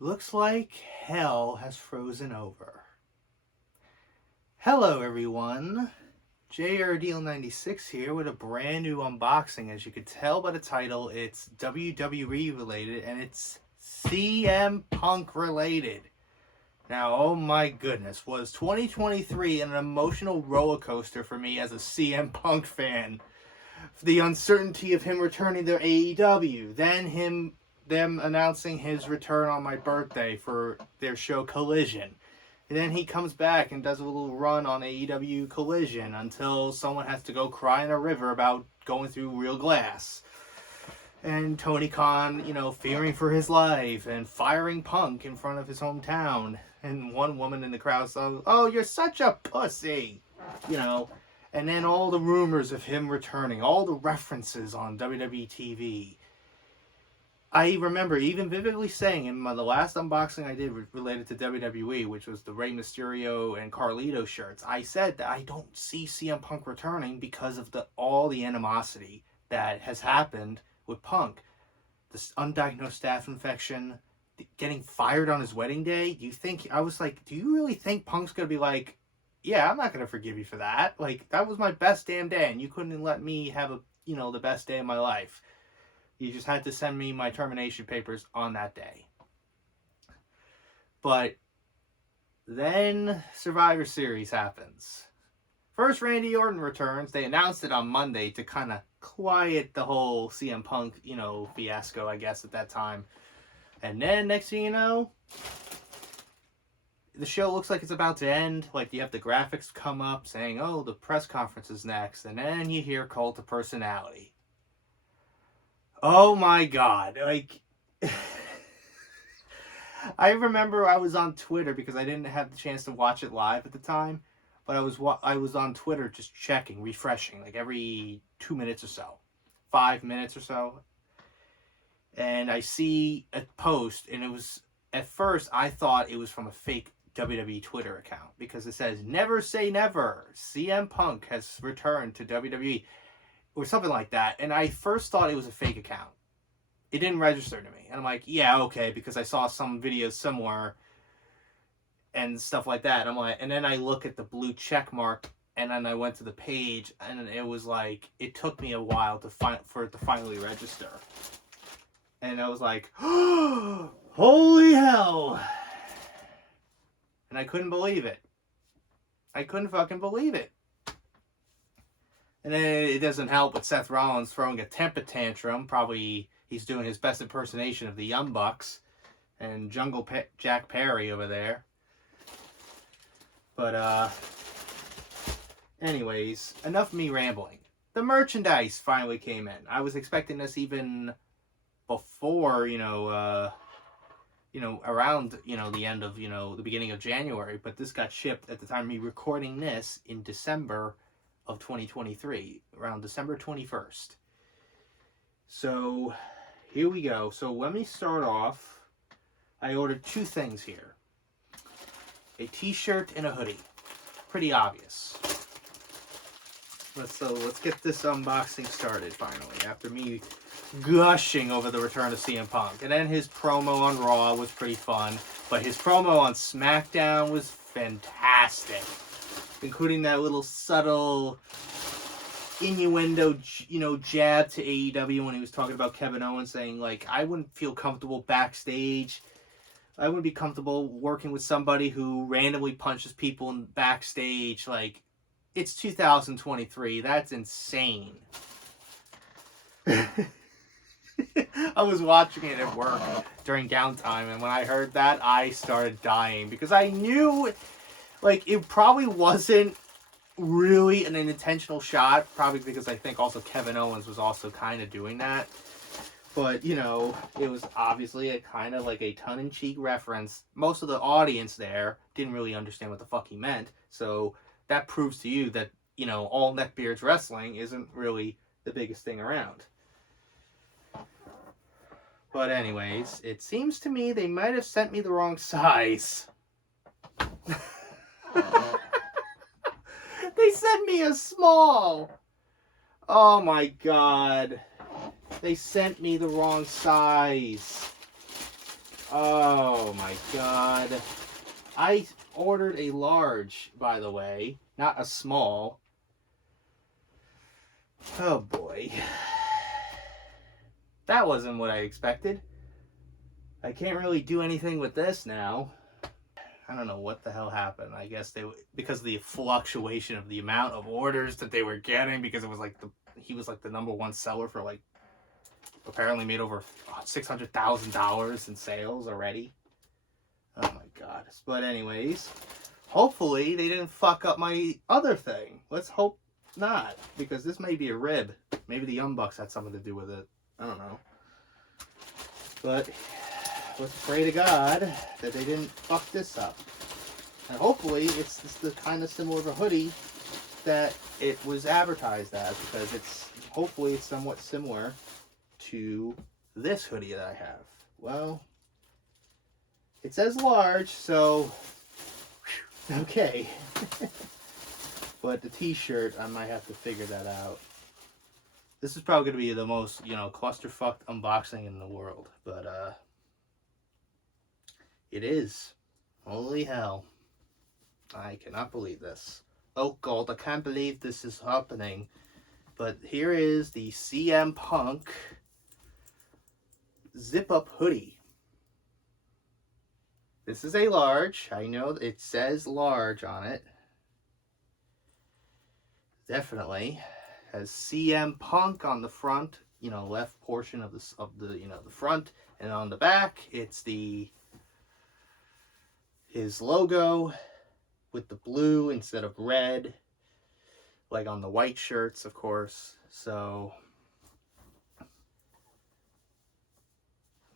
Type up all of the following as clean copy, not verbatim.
Looks like hell has frozen over. Hello everyone, JRDL96 here with a brand new unboxing. As you could tell by the title, it's WWE related and it's CM Punk related. Now, oh my goodness, was 2023 an emotional roller coaster for me as a CM Punk fan. The uncertainty of him returning to AEW, then them announcing his return on my birthday for their show Collision. And then he comes back and does a little run on AEW Collision until someone has to go cry in a river about going through real glass. And Tony Khan, fearing for his life and firing Punk in front of his hometown. And one woman in the crowd says, "Oh, you're such a pussy," And then all the rumors of him returning, all the references on WWE TV. I remember even vividly saying in the last unboxing I did related to WWE, which was the Rey Mysterio and Carlito shirts, I said that I don't see CM Punk returning because of all the animosity that has happened with Punk. This undiagnosed staph infection, getting fired on his wedding day. I was like, do you really think Punk's going to be like, yeah, I'm not going to forgive you for that. Like, that was my best damn day, and you couldn't let me have the best day of my life. You just had to send me my termination papers on that day. But then Survivor Series happens. First, Randy Orton returns. They announced it on Monday to kind of quiet the whole CM Punk, fiasco, I guess, at that time. And then, next thing you know, the show looks like it's about to end. Like, you have the graphics come up saying, oh, the press conference is next. And then you hear Cult of Personality. Oh my god. Like, I remember I was on Twitter because I didn't have the chance to watch it live at the time. But I was on Twitter just checking, refreshing, like every 2 minutes or so. 5 minutes or so. And I see a post, and it was, at first, I thought it was from a fake WWE Twitter account because it says, "Never say never. CM Punk has returned to WWE," or something like that. And I first thought it was a fake account. It didn't register to me. And I'm like, yeah, okay, because I saw some videos somewhere and stuff like that. I'm like, and then I look at the blue check mark, and then I went to the page, and it was like, it took me a while for it to finally register. And I was like, oh, holy hell. And I couldn't believe it. I couldn't fucking believe it. And then it doesn't help with Seth Rollins throwing a temper tantrum. Probably he's doing his best impersonation of the Young Bucks and Jack Perry over there. But, anyways, enough of me rambling. The merchandise finally came in. I was expecting this even before, around, the end of, the beginning of January. But this got shipped at the time of me recording this in December of 2023, around December 21st. So, here we go. So, let me start off. I ordered 2 things here. A t-shirt and a hoodie. Pretty obvious. Let's get this unboxing started finally, after me gushing over the return of CM Punk. And then his promo on Raw was pretty fun, but his promo on SmackDown was fantastic, including that little subtle innuendo, jab to AEW when he was talking about Kevin Owens, saying, like, I wouldn't feel comfortable backstage. I wouldn't be comfortable working with somebody who randomly punches people in backstage. Like, it's 2023. That's insane. I was watching it at work during downtime, and when I heard that, I started dying because I knew, like, it probably wasn't really an intentional shot, probably because I think also Kevin Owens was also kind of doing that. But, it was obviously a kind of like a tongue-in-cheek reference. Most of the audience there didn't really understand what the fuck he meant, so that proves to you that, all neckbeards wrestling isn't really the biggest thing around. But anyways, it seems to me they might have sent me the wrong size. They sent me a small. Oh my god. They sent me the wrong size. Oh my god. I ordered a large, by the way, not a small. Oh boy. That wasn't what I expected. I can't really do anything with this now. I don't know what the hell happened. I guess because of the fluctuation of the amount of orders that they were getting, because it was like he was like the #1 seller for like, apparently made over $600,000 in sales already. Oh my god. But anyways, hopefully they didn't fuck up my other thing. Let's hope not, because this may be a rib. Maybe the Young Bucks had something to do with it. I don't know. But let's pray to God that they didn't fuck this up. And hopefully it's the kind of similar of a hoodie that it was advertised as, because hopefully it's somewhat similar to this hoodie that I have. Well, it says large, so okay. But the t-shirt, I might have to figure that out. This is probably going to be the most, clusterfucked unboxing in the world. But, it is. Holy hell. I cannot believe this. Oh, God, I can't believe this is happening. But here is the CM Punk zip-up hoodie. This is a large. I know it says large on it. Definitely. Has CM Punk on the front, left portion of the front, and on the back it's his logo with the blue instead of red, like on the white shirts, of course. So,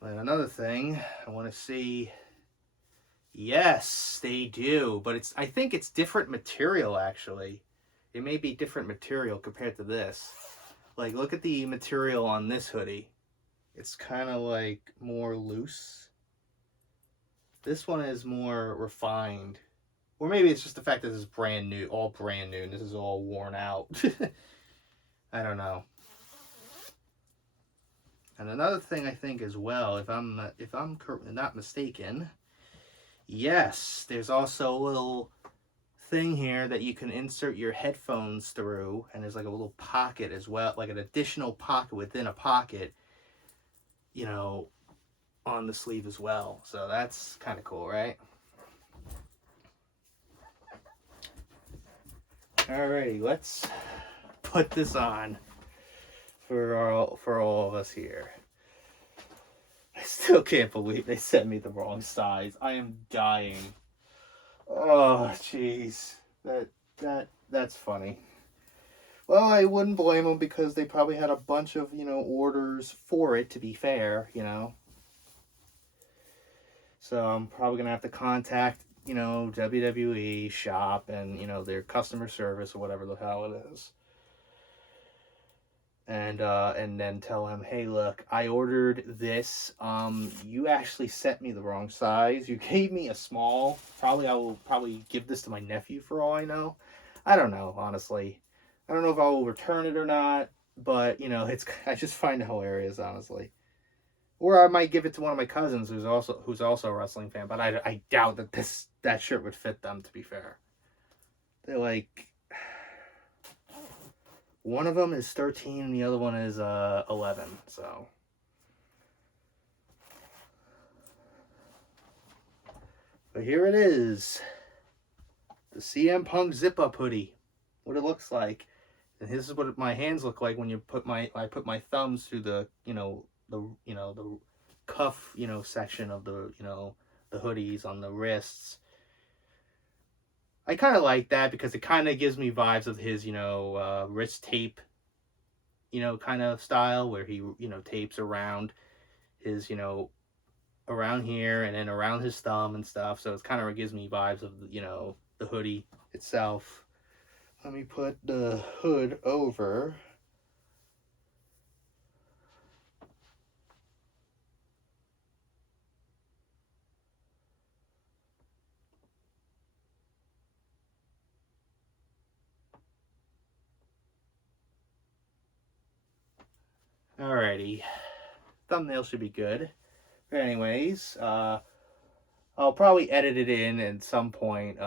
but another thing I want to see. Yes, they do, but I think it's different material actually. It may be different material compared to this. Like, look at the material on this hoodie. It's kind of like more loose. This one is more refined. Or maybe it's just the fact that this is brand new, all brand new, and this is all worn out. I don't know. And another thing I think as well, if I'm not mistaken, yes, there's also a little thing here that you can insert your headphones through, and there's like a little pocket as well, like an additional pocket within a pocket, on the sleeve as well. So that's kind of cool, right? Alrighty, let's put this on for all of us here. I still can't believe they sent me the wrong size. I am dying. Oh, jeez. That's funny. Well, I wouldn't blame them, because they probably had a bunch of, orders for it, to be fair, So I'm probably going to have to contact, WWEShop and, their customer service or whatever the hell it is. And then tell him, hey, look, I ordered this. You actually sent me the wrong size. You gave me a small. I will give this to my nephew for all I know. I don't know, honestly. I don't know if I will return it or not, but I just find it hilarious, honestly. Or I might give it to one of my cousins who's also a wrestling fan, but I doubt that shirt would fit them, to be fair. They're like, one of them is 13 and the other one is 11, so. But here it is. The CM Punk zip-up hoodie. What it looks like. And this is what my hands look like when I put my thumbs through the cuff, section of the hoodies on the wrists. I kind of like that because it kind of gives me vibes of his, wrist tape, kind of style, where he, tapes around his, around here and then around his thumb and stuff. So it kind of gives me vibes of, the hoodie itself. Let me put the hood over. Alrighty. Thumbnail should be good. anyways, I'll probably edit it in at some point,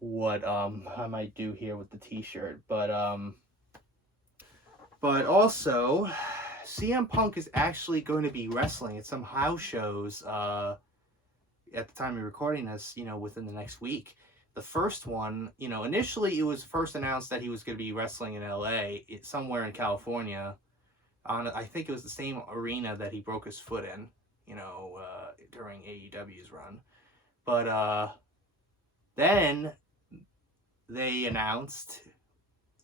what I might do here with the t-shirt. But also, CM Punk is actually going to be wrestling at some house shows at the time of recording this, within the next week. The first one, initially it was first announced that he was going to be wrestling in LA, somewhere in California. I think it was the same arena that he broke his foot in, during AEW's run. But then they announced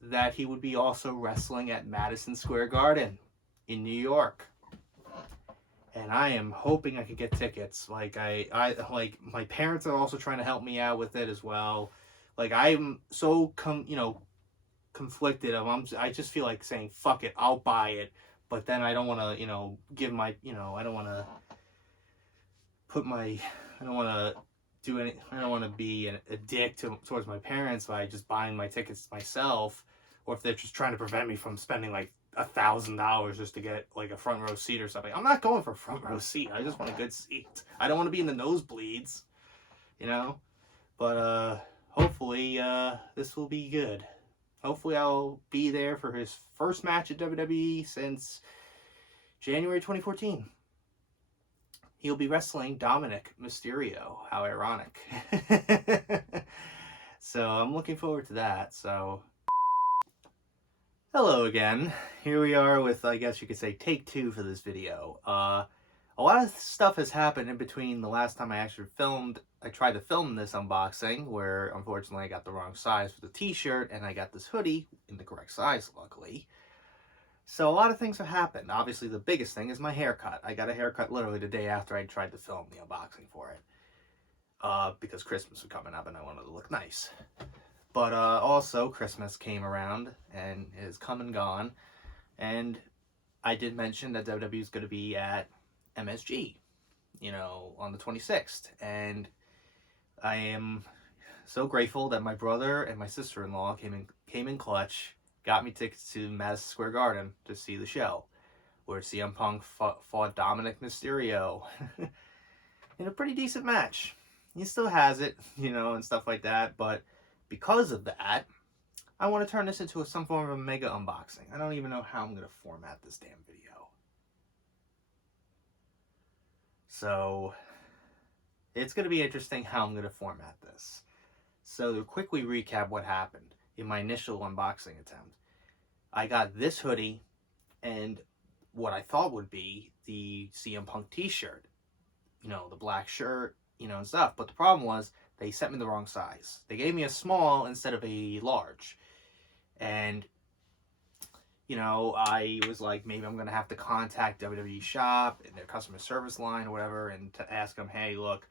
that he would be also wrestling at Madison Square Garden in New York. And I am hoping I could get tickets. Like I like my parents are also trying to help me out with it as well. Like I'm so conflicted. I just feel like saying fuck it, I'll buy it. But then I don't want to give my I don't want to put my I don't want to do any. I don't want to be a dick towards my parents by just buying my tickets myself, or if they're just trying to prevent me from spending like $1,000 just to get like a front row seat or something. I'm not going for a front row seat. I just want a good seat. I don't want to be in the nosebleeds, But hopefully this will be good. Hopefully I'll be there for his first match at WWE since January 2014. He'll be wrestling Dominic Mysterio. How ironic. So I'm looking forward to that. So hello again. Here we are with, I guess you could say, take 2 for this video. A lot of stuff has happened in between the last time I actually I tried to film this unboxing, where unfortunately I got the wrong size for the t-shirt, and I got this hoodie in the correct size, luckily. So a lot of things have happened. Obviously, the biggest thing is my haircut. I got a haircut literally the day after I tried to film the unboxing for it. Because Christmas was coming up and I wanted to look nice. But also, Christmas came around and is come and gone. And I did mention that WWE is going to be at MSG, on the 26th. And I am so grateful that my brother and my sister-in-law came in clutch, got me tickets to Madison Square Garden to see the show, where CM Punk fought Dominic Mysterio in a pretty decent match. He still has it, and stuff like that, but because of that, I want to turn this into some form of a mega unboxing. I don't even know how I'm going to format this damn video. So, it's going to be interesting how I'm going to format this. So, to quickly recap what happened in my initial unboxing attempt, I got this hoodie and what I thought would be the CM Punk t-shirt. The black shirt, and stuff. But the problem was, they sent me the wrong size. They gave me a small instead of a large. And, I was like, maybe I'm going to have to contact WWEShop and their customer service line or whatever, and to ask them, hey, look,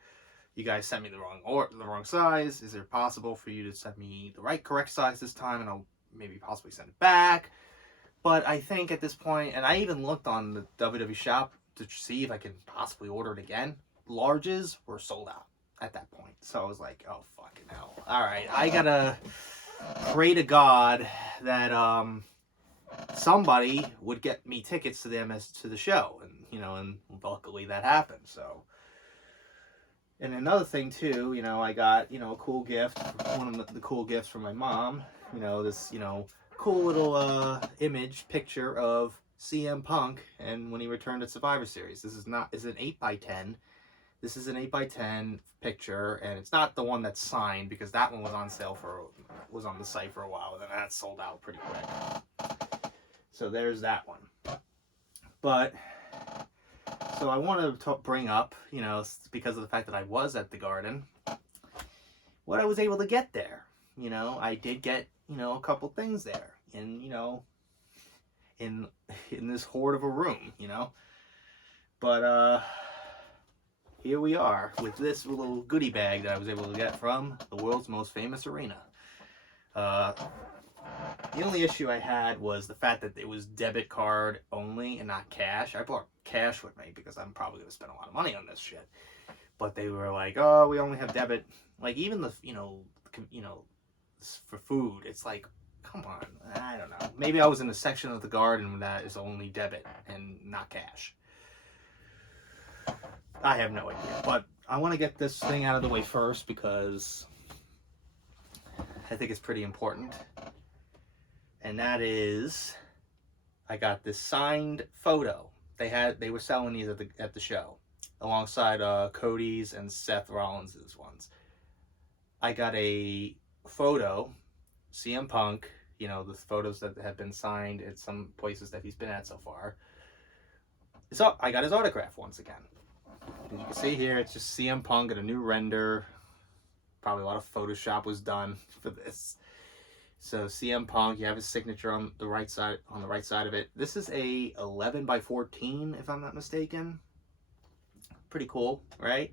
you guys sent me the wrong size. Is it possible for you to send me the correct size this time, and I'll maybe possibly send it back? But I think at this point, and I even looked on the WWEShop to see if I can possibly order it again. Larges were sold out at that point. So I was like, oh, fucking hell. All right, I gotta pray to God that somebody would get me tickets to the show. And, and luckily that happened. So, and another thing too, I got, a cool gift, one of the cool gifts from my mom, this, cool little picture of CM Punk and when he returned at Survivor Series. This is an 8x10. This is an 8x10 picture, and it's not the one that's signed, because that one was on the site for a while, and then that sold out pretty quick. So there's that one. But so I want to bring up, because of the fact that I was at the Garden, what I was able to get there. I did get, a couple things there, in this hoard of a room, But here we are with this little goodie bag that I was able to get from the world's most famous arena. The only issue I had was the fact that it was debit card only and not cash. I brought cash with me because I'm probably going to spend a lot of money on this shit. But they were like, oh, we only have debit. Like, even the, for food, it's like, come on, I don't know. Maybe I was in a section of the Garden that is only debit and not cash. I have no idea, but I want to get this thing out of the way first because I think it's pretty important. And that is, I got this signed photo. They were selling these at the show alongside Cody's and Seth Rollins's ones. I got a photo, CM Punk, you know, the photos that have been signed at some places that he's been at so far. So I got his autograph once again. As you can see here, it's just CM Punk and a new render. Probably a lot of Photoshop was done for this. So CM Punk, you have his signature on the right side of it. This is a 11 by 14, if I'm not mistaken. Pretty cool, right?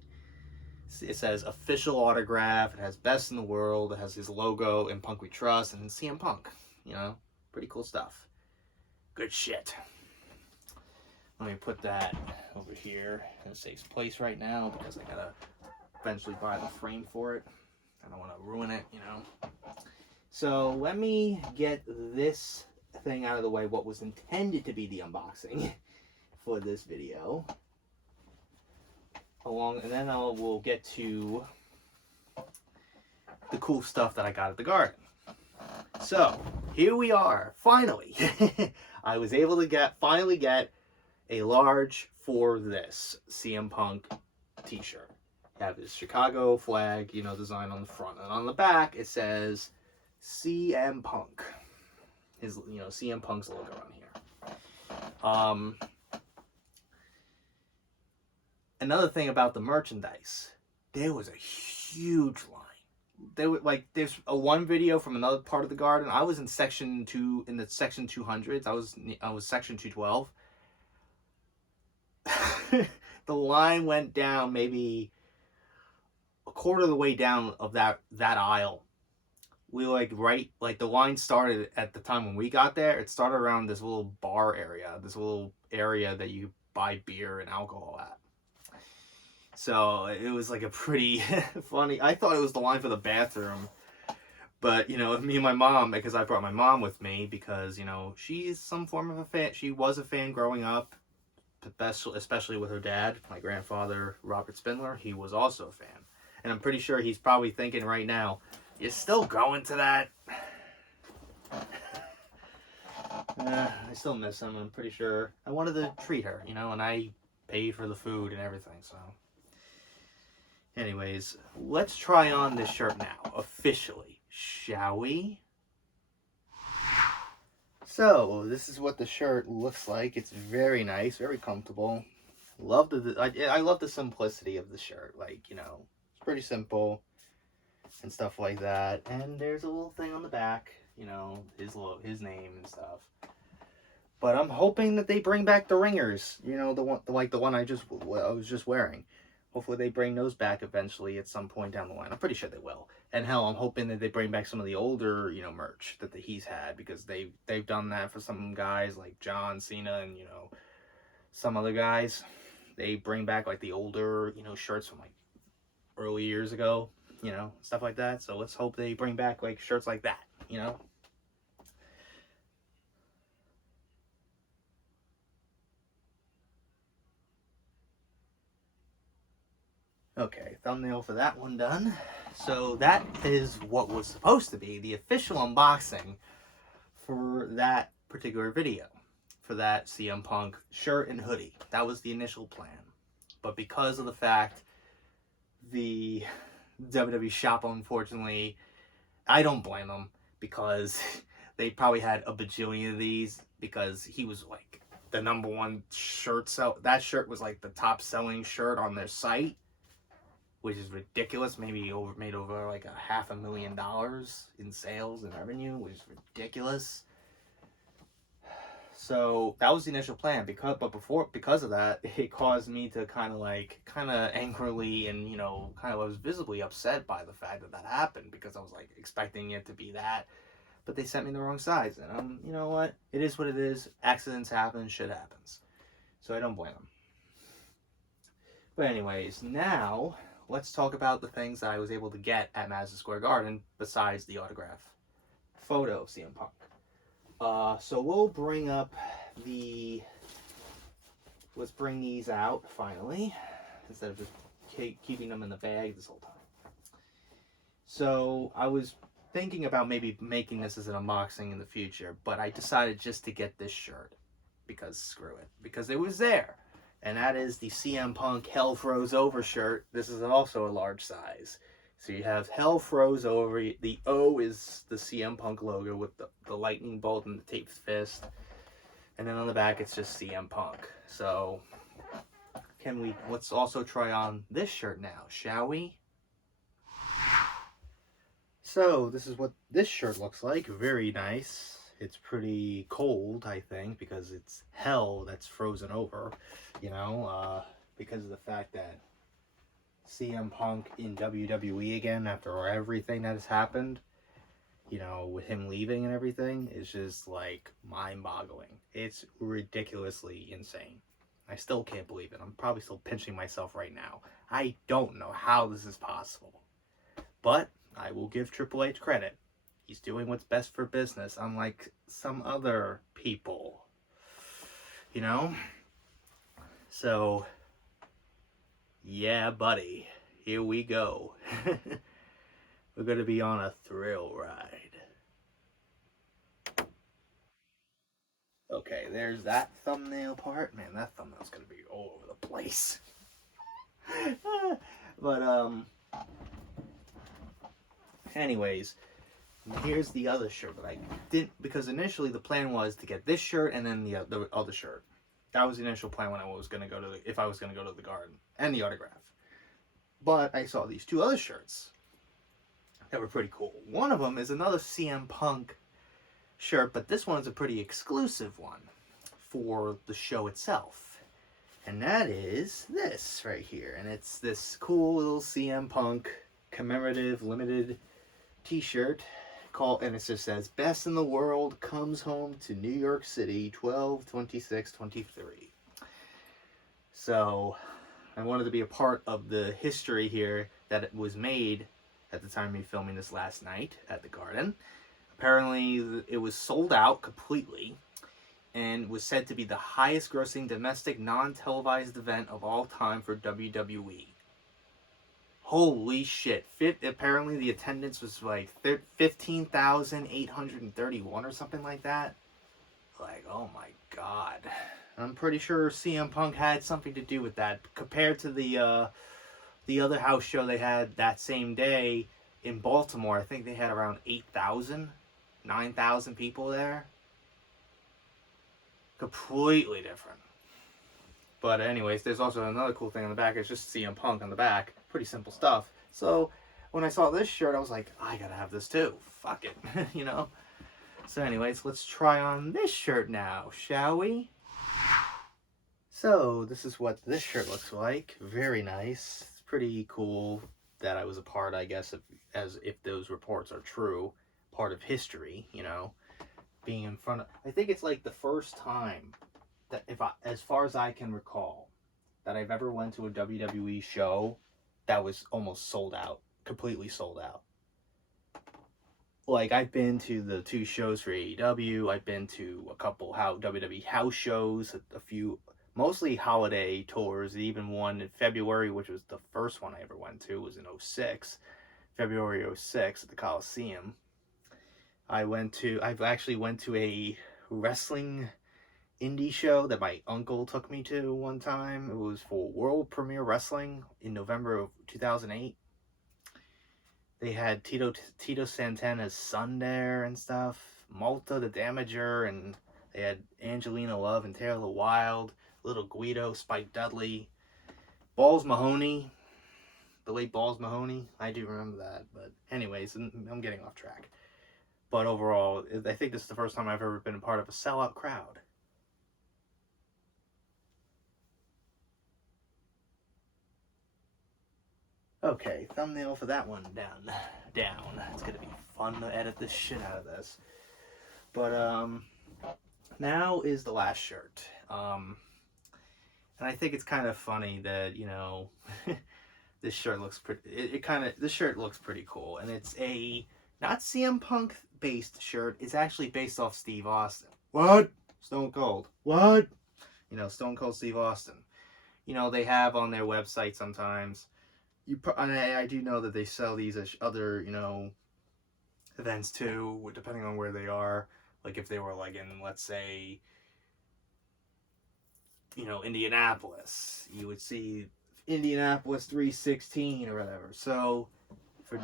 It says official autograph. It has best in the world. It has his logo in Punk We Trust and CM Punk. You know, pretty cool stuff. Good shit. Let me put that over here in a safe place right now because I gotta eventually buy the frame for it. I don't want to ruin it, you know. So let me get this thing out of the way, what was intended to be the unboxing for this video. And then we'll get to the cool stuff that I got at the garden. So here we are, finally. I was able to finally get a large for this CM Punk t-shirt. You have his Chicago flag, you know, design on the front, and on the back it says CM Punk. His, you know, CM Punk's logo on here. Another thing about the merchandise, there was a huge line. There's one video from another part of the garden. I was in section 200s. I was section 212. The line went down maybe a quarter of the way down of that aisle. We the line started at the time when we got there. It started around this little bar area, this little area that you buy beer and alcohol at. So it was like a pretty funny. I thought it was the line for the bathroom, but you know, me and my mom, because I brought my mom with me because, you know, she's some form of a fan. She was a fan growing up, especially with her dad, my grandfather Robert Spindler. He was also a fan, and I'm pretty sure he's probably thinking right now, "You're still going to that?" I still miss him. I'm pretty sure I wanted to treat her, you know, and I paid for the food and everything, so. Anyways, let's try on this shirt now, officially, shall we? So, this is what the shirt looks like. It's very nice, very comfortable. I love the simplicity of the shirt. Like, you know, it's pretty simple and stuff like that. And there's a little thing on the back, you know, his name and stuff. But I'm hoping that they bring back the ringers, you know, the one I was just wearing. Hopefully they bring those back eventually at some point down the line. I'm pretty sure they will. And hell, I'm hoping that they bring back some of the older, you know, merch that he's had, because they've done that for some guys like John Cena and, you know, some other guys. They bring back like the older, you know, shirts from like early years ago, you know, stuff like that. So let's hope they bring back like shirts like that, you know. Okay, thumbnail for that one done. So that is what was supposed to be the official unboxing for that particular video, for that CM Punk shirt and hoodie. That was the initial plan. But because of the fact the WWEShop, unfortunately, I don't blame them, because they probably had a bajillion of these, because he was like the #1 shirt. So that shirt was like the top selling shirt on their site, which is ridiculous. Made over like $500,000 in sales and revenue, which is ridiculous. So that was the initial plan, because of that, it caused me to kind of angrily, and, you know, I was visibly upset by the fact that happened, because I was like expecting it to be that, but they sent me the wrong size, and you know what? It is what it is. Accidents happen, shit happens. So I don't blame them. But anyways, now let's talk about the things that I was able to get at Madison Square Garden besides the autograph photo of CM Punk. So we'll bring up the let's bring these out finally, instead of just keeping them in the bag this whole time. So I was thinking about maybe making this as an unboxing in the future, but I decided just to get this shirt because screw it, because it was there. And that is the CM Punk Hell Froze Over shirt. This is also a large size. So you have Hell Froze Over. The O is the CM Punk logo with the lightning bolt and the taped fist. And then on the back it's just CM Punk. So let's also try on this shirt now, shall we? So this is what this shirt looks like. Very nice. It's pretty cold, I think, because it's hell that's frozen over, because of the fact that CM Punk in WWE again after everything that has happened, with him leaving and everything, is just like mind-boggling. It's ridiculously insane. I still can't believe it. I'm probably still pinching myself right now. I don't know how this is possible. But I will give Triple H credit. He's doing what's best for business, unlike some other people. So, yeah, buddy. Here we go. We're going to be on a thrill ride. Okay, there's that thumbnail part. Man, that thumbnail's going to be all over the place. But, anyways, here's the other shirt that I didn't, because initially the plan was to get this shirt and then the other shirt. That was the initial plan when I was going to go if I was going to go to the Garden and the autograph. But I saw these two other shirts that were pretty cool. One of them is another CM Punk shirt, but this one's a pretty exclusive one for the show itself. And that is this right here. And it's this cool little CM Punk commemorative limited t-shirt and it just says "Best in the World comes home to New York City 12/26/23." So I wanted to be a part of the history here that it was made at the time of me filming this last night at the Garden. Apparently it was sold out completely and was said to be the highest grossing domestic non-televised event of all time for WWE. Holy shit. Apparently the attendance was like 15,831 or something like that. Like, oh my god. I'm pretty sure CM Punk had something to do with that. Compared to the other house show they had that same day in Baltimore, I think they had around 8,000, 9,000 people there. Completely different. But anyways, there's also another cool thing on the back. It's just CM Punk on the back. Pretty simple stuff. So when I saw this shirt, I was like, I gotta have this too. Fuck it. So anyways, let's try on this shirt now, shall we? So this is what this shirt looks like. Very nice. It's pretty cool that I was a part, I guess, as if those reports are true. Part of history, being in front of... I think it's like the first time that, as far as I can recall, that I've ever went to a WWE show that was almost sold out, completely sold out. Like, I've been to the 2 shows for AEW, I've been to a couple WWE house shows, a few, mostly holiday tours, even one in February, which was the first one I ever went to, was in 06, February 06 at the Coliseum. I've actually went to a wrestling indie show that my uncle took me to one time. It was for World Premier Wrestling in November of 2008. They had Tito Santana's son there and stuff, Malta the Damager, and they had Angelina Love and Taylor Wilde, Little Guido, Spike Dudley, Balls Mahoney, the late Balls Mahoney. I do remember that, but anyways, I'm getting off track. But overall, I think this is the first time I've ever been a part of a sellout crowd. Okay, thumbnail for that one down. It's gonna be fun to edit this shit out of this. But now is the last shirt. And I think it's kind of funny that, this shirt looks pretty. This shirt looks pretty cool, and it's a not CM Punk based shirt. It's actually based off Steve Austin. What? Stone Cold. What? You know, Stone Cold Steve Austin. You know, they have on their website sometimes. And I do know that they sell these at other, you know, events too, depending on where they are. Like if they were like in, let's say, you know, Indianapolis, you would see Indianapolis 316 or whatever. So for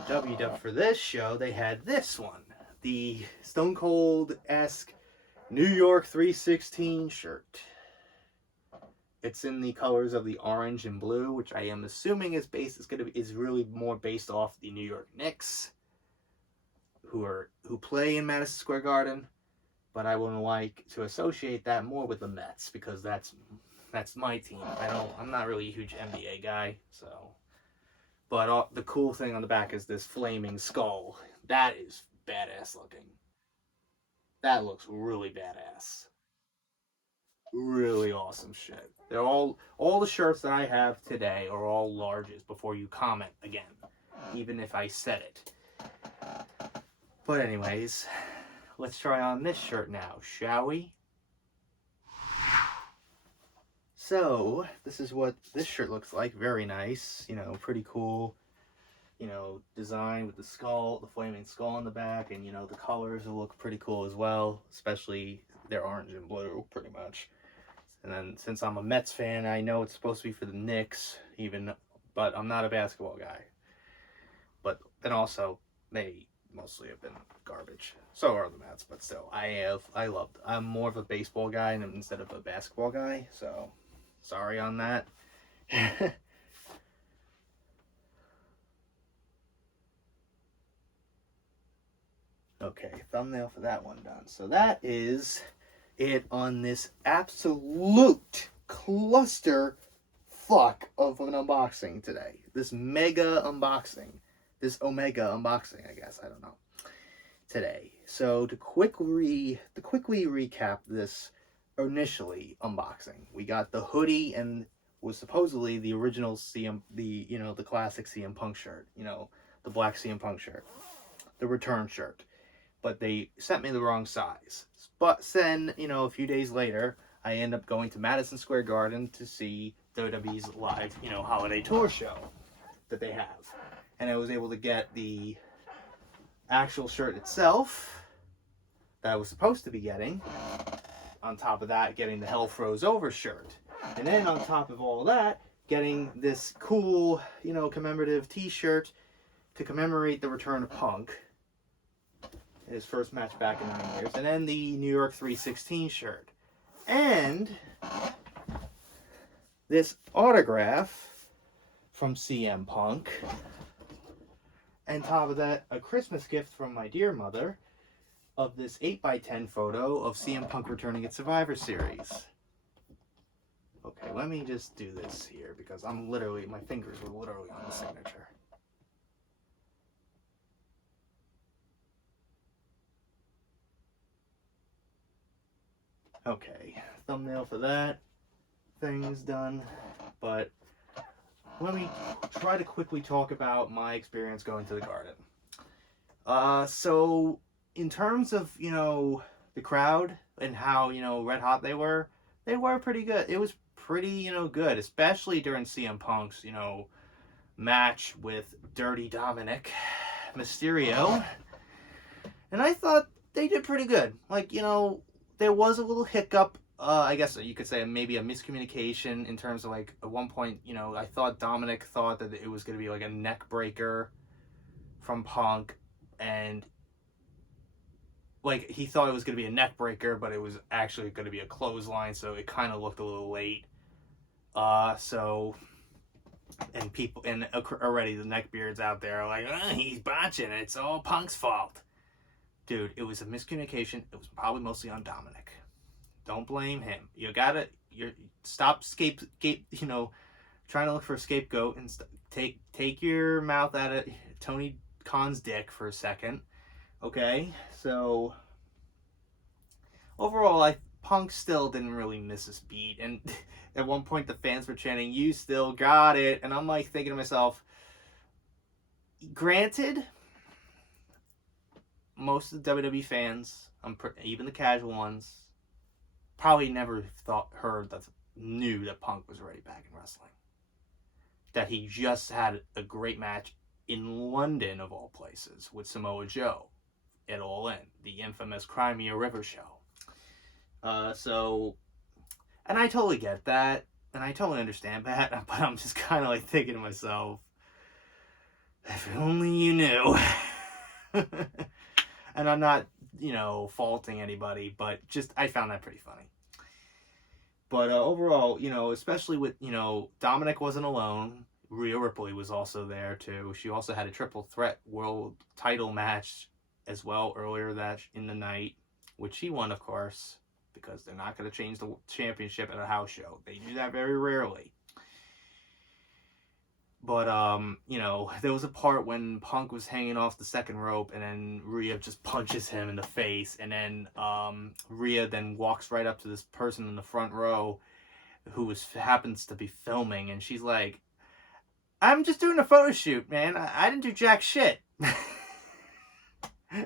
for this show, they had this one, the Stone Cold-esque New York 316 shirt. It's in the colors of the orange and blue, which I am assuming is really more based off the New York Knicks, who play in Madison Square Garden. But I would like to associate that more with the Mets because that's my team. I'm not really a huge NBA guy, so. But the cool thing on the back is this flaming skull. That is badass looking. That looks really badass. Really awesome shit. They're all the shirts that I have today are all larges before you comment again, even if I said it. But anyways, let's try on this shirt now, shall we? So, this is what this shirt looks like. Very nice, you know, pretty cool, you know, design with the skull, the flaming skull on the back, and, you know, the colors will look pretty cool as well, especially they're orange and blue, pretty much. And then, since I'm a Mets fan, I know it's supposed to be for the Knicks, but I'm not a basketball guy. And also, they mostly have been garbage. So are the Mets, but still, I'm more of a baseball guy instead of a basketball guy, so sorry on that. Okay, thumbnail for that one done. So that is it on this absolute cluster fuck of an unboxing today. This mega unboxing. This Omega unboxing, I guess. I don't know. Today. So to quickly recap this initially unboxing, we got the hoodie and was supposedly the original the classic CM Punk shirt, you know, the black CM Punk shirt, the return shirt, but they sent me the wrong size. But then, you know, a few days later, I end up going to Madison Square Garden to see WWE's live, you know, holiday tour show that they have, and I was able to get the actual shirt itself that I was supposed to be getting. On top of that, getting the Hell Froze Over shirt. And then on top of all that, getting this cool, you know, commemorative t-shirt to commemorate the return of Punk. His first match back in 9 years. And then the New York 316 shirt. And this autograph from CM Punk. And on top of that, a Christmas gift from my dear mother of this 8x10 photo of CM Punk returning at Survivor Series. Okay, let me just do this here because my fingers were literally on the signature. Okay, thumbnail for that. Thing's done. But let me try to quickly talk about my experience going to the Garden. So in terms of, you know, the crowd and how, you know, red hot they were pretty good. It was pretty, you know, good, especially during CM Punk's, you know, match with Dirty Dominic Mysterio. And I thought they did pretty good. Like, you know, there was a little hiccup, I guess you could say maybe a miscommunication in terms of, like, at one point, you know, I thought Dominic thought that it was going to be like a neck breaker from Punk, and like, he thought it was going to be a neck breaker, but it was actually going to be a clothesline, so it kind of looked a little late. And already the neckbeards out there are like, he's botching, it's all Punk's fault. Dude, it was a miscommunication. It was probably mostly on Dominic. Don't blame him. Stop trying to look for a scapegoat and take your mouth out of Tony Khan's dick for a second. Okay, so overall, Punk still didn't really miss his beat, and at one point the fans were chanting, "You still got it," and I'm like thinking to myself, granted, most of the WWE fans, even the casual ones, probably never heard knew that Punk was already back in wrestling. That he just had a great match in London, of all places, with Samoa Joe at All In, the infamous Crimea River show. And I totally get that, and I totally understand that, but I'm just kind of like thinking to myself, if only you knew. And I'm not, faulting anybody, but just, I found that pretty funny. But overall, especially with, Dominic wasn't alone. Rhea Ripley was also there, too. She also had a triple threat world title match as well earlier in the night, which she won, of course, because they're not going to change the championship at a house show. They do that very rarely. But, there was a part when Punk was hanging off the second rope, and then Rhea just punches him in the face, and then Rhea then walks right up to this person in the front row who happens to be filming, and she's like, I'm just doing a photo shoot, man. I didn't do jack shit.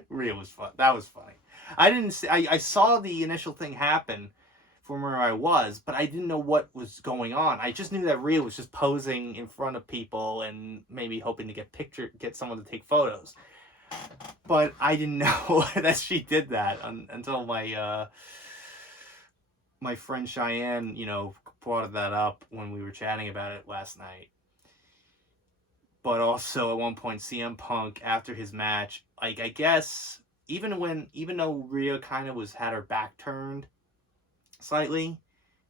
Rhea was fun. That was funny. I saw the initial thing happen from where I was, but I didn't know what was going on. I just knew that Rhea was just posing in front of people and maybe hoping to get someone to take photos. But I didn't know that she did that until my my friend Cheyenne, brought that up when we were chatting about it last night. But also at one point, CM Punk, after his match, like, I guess even though Rhea kind of had her back turned slightly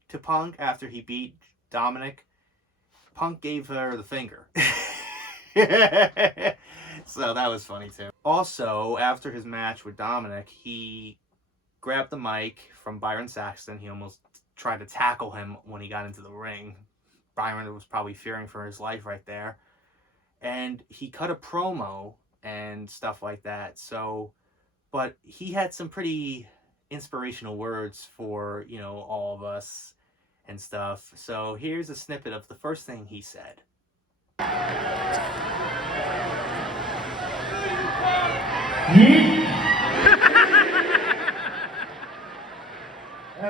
to Punk after he beat Dominic, Punk gave her the finger. So that was funny too. Also, after his match with Dominic, he grabbed the mic from Byron Saxton. He almost tried to tackle him when he got into the ring. Byron was probably fearing for his life right there. And he cut a promo and stuff like that. So, but he had some pretty inspirational words for, all of us and stuff. So here's a snippet of the first thing he said. That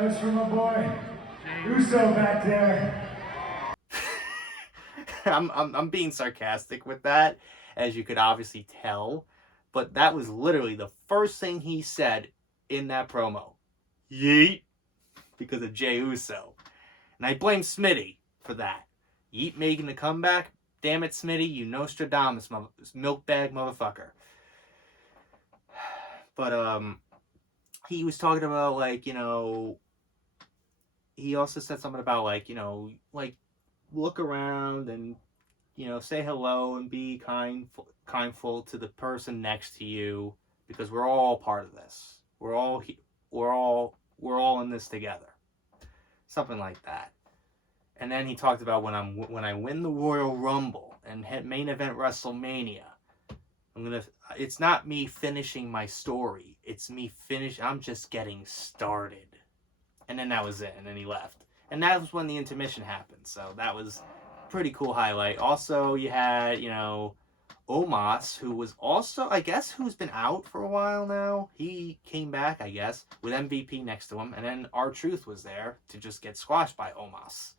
was from my boy Uso back there. I'm being sarcastic with that, as you could obviously tell, but that was literally the first thing he said in that promo. Yeet, because of Jey Uso. And I blame Smitty for that. Yeet making a comeback? Damn it, Smitty, you Nostradamus, milkbag motherfucker. But, he was talking about, like, he also said something about, like, look around and, say hello and be kindful to the person next to you, because we're all part of this. We're all in this together. Something like that. And then he talked about when I win the Royal Rumble and hit main event WrestleMania, it's not me finishing my story. I'm just getting started. And then that was it. And then he left. And that was when the intermission happened. So that was a pretty cool highlight. Also, you had, Omos, who was also, I guess, who's been out for a while now. He came back, I guess, with MVP next to him. And then R-Truth was there to just get squashed by Omos.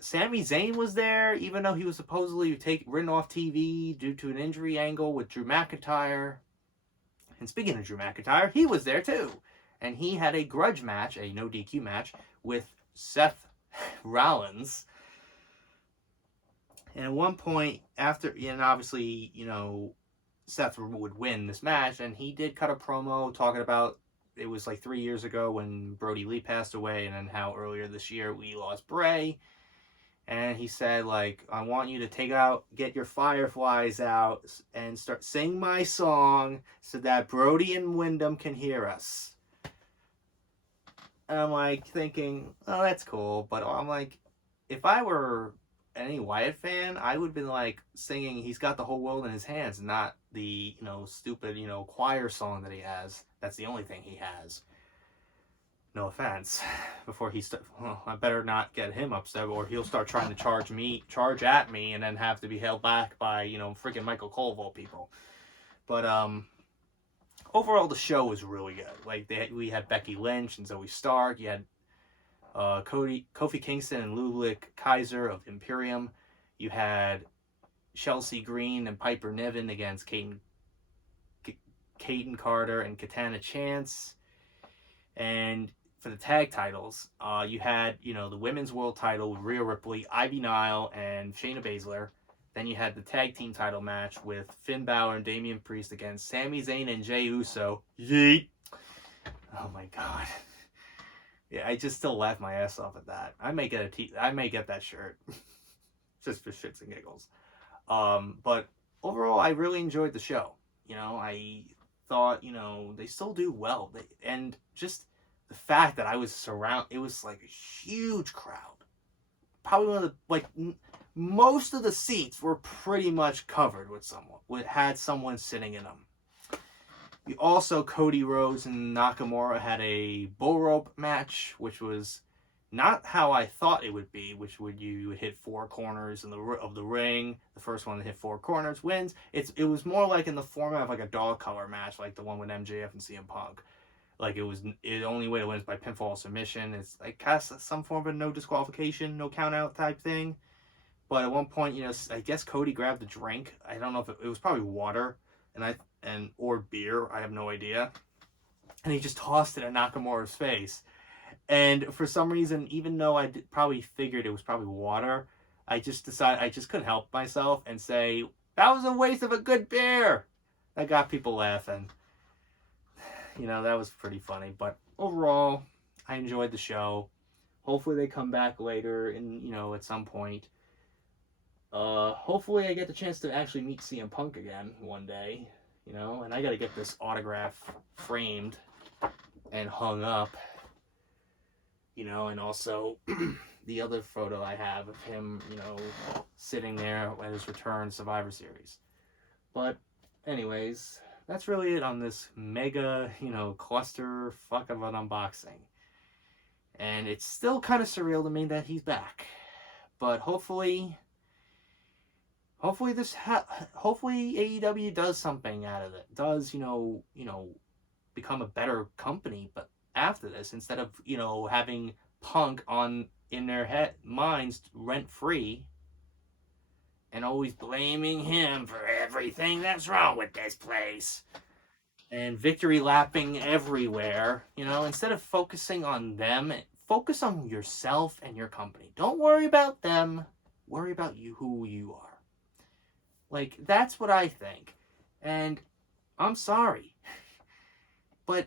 Sami Zayn was there, even though he was supposedly written off TV due to an injury angle with Drew McIntyre. And speaking of Drew McIntyre, he was there too. And he had a grudge match, a no DQ match, with Seth Rollins. And at one point, and obviously, Seth would win this match, and he did cut a promo talking about, it was like 3 years ago when Brody Lee passed away, and then how earlier this year we lost Bray. And he said, like, I want you to get your fireflies out and start sing my song so that Brody and Wyndham can hear us. And I'm like thinking, oh, that's cool. But I'm like, if I were any Wyatt fan, I would have been like singing He's Got the Whole World in His Hands, not the, stupid, choir song that he has. That's the only thing he has. No offense. Before I better not get him upset, or he'll start trying to charge at me, and then have to be held back by, freaking Michael Cole of all people. But, overall, the show was really good. Like, we had Becky Lynch and Zoe Stark. You had Kofi Kingston and Ludwig Kaiser of Imperium. You had Chelsea Green and Piper Niven against Kaden Carter and Katana Chance. And for the tag titles, you had, the women's world title with Rhea Ripley, Ivy Nile, and Shayna Baszler. Then you had the tag team title match with Finn Balor and Damian Priest against Sami Zayn and Jey Uso. Yeet! Oh my god. Yeah, I just still laugh my ass off at that. I may get that shirt. Just for shits and giggles. But overall, I really enjoyed the show. I thought, they still do well. And just the fact that I was surrounded, it was like a huge crowd. Probably one of the, most of the seats were pretty much covered with someone, had someone sitting in them. Also, Cody Rhodes and Nakamura had a bull rope match, which was not how I thought it would be, you would hit 4 corners of the ring. The first one to hit 4 corners wins. It was more like in the format of like a dog collar match, like the one with MJF and CM Punk. Like the only way to win is by pinfall submission. It's like some form of no disqualification, no count out type thing. But at one point, I guess Cody grabbed a drink. I don't know if it was probably water, or beer. I have no idea. And he just tossed it at Nakamura's face. And for some reason, even though I probably figured it was probably water, I just decided I just couldn't help myself and say, that was a waste of a good beer. That got people laughing. That was pretty funny. But overall, I enjoyed the show. Hopefully they come back later at some point. Hopefully I get the chance to actually meet CM Punk again one day. And I got to get this autograph framed and hung up. And also the other photo I have of him, sitting there at his return Survivor Series. But anyways, that's really it on this mega, cluster fuck of an unboxing. And it's still kind of surreal to me that he's back. But hopefully AEW does something out of it. Does, become a better company, but after this, instead of having Punk in their minds rent free and always blaming him for everything that's wrong with this place and victory lapping everywhere, instead of focusing on them, focus on yourself and your company. Don't worry about them, worry about you, who you are. That's what I think. And I'm sorry, but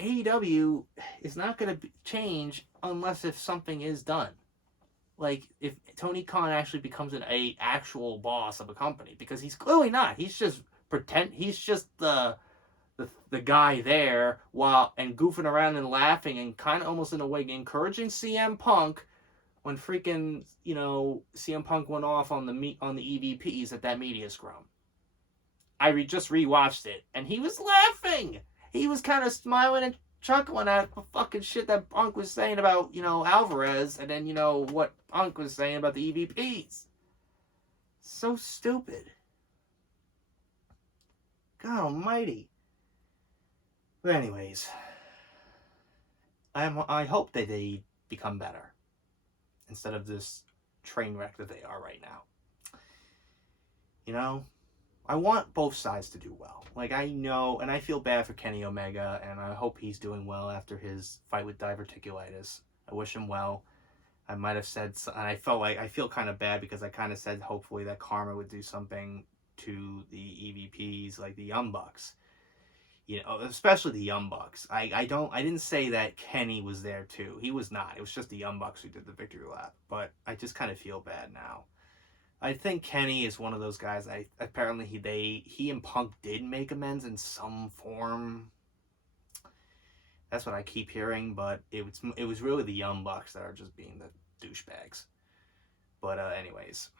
AEW is not going to change unless if something is done. If Tony Khan actually becomes an actual boss of a company, because he's clearly not. He's just he's just the guy there and goofing around and laughing and kind of almost in a way encouraging CM Punk when freaking, CM Punk went off on the EVPs at that media scrum. I just rewatched it and he was laughing. He was kind of smiling and chuckling at the fucking shit that Punk was saying about, Alvarez, and then, what Punk was saying about the EVPs. So stupid. God almighty. But anyways, I hope that they become better instead of this train wreck that they are right now. I want both sides to do well. I know, and I feel bad for Kenny Omega, and I hope he's doing well after his fight with diverticulitis. I wish him well. I might have said, and I feel kind of bad because I kind of said hopefully that Karma would do something to the EVPs, like the Young Bucks. Especially the Young Bucks. I didn't say that Kenny was there too. He was not. It was just the Young Bucks who did the victory lap. But I just kind of feel bad now. I think Kenny is one of those guys. Apparently he and Punk did make amends in some form. That's what I keep hearing, but it was really the Young Bucks that are just being the douchebags. But anyways,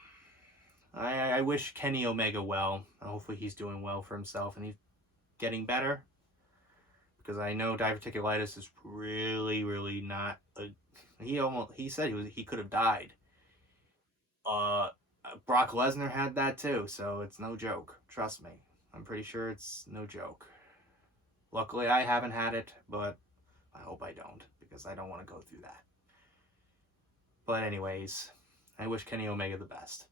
I wish Kenny Omega well. Hopefully he's doing well for himself and he's getting better. Because I know diverticulitis is really, really not he said he could have died. Brock Lesnar had that too, so it's no joke. Trust me. I'm pretty sure it's no joke. Luckily, I haven't had it, but I hope I don't, because I don't want to go through that. But anyways, I wish Kenny Omega the best.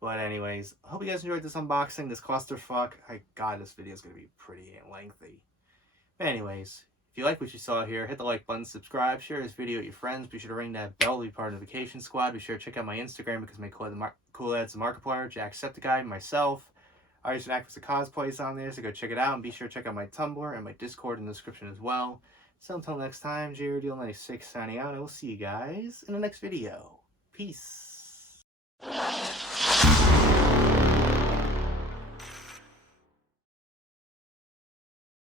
But anyways, I hope you guys enjoyed this unboxing, this clusterfuck. God, this video is going to be pretty lengthy. But anyways, if you like what you saw here, hit the like button, subscribe, share this video with your friends. Be sure to ring that bell to be part of the notification squad. Be sure to check out my Instagram because my cool ads the Markiplier, Jacksepticeye, myself. I used to act with the cosplays on there, so go check it out. And be sure to check out my Tumblr and my Discord in the description as well. So until next time, JRDeal96 signing out. I will see you guys in the next video. Peace.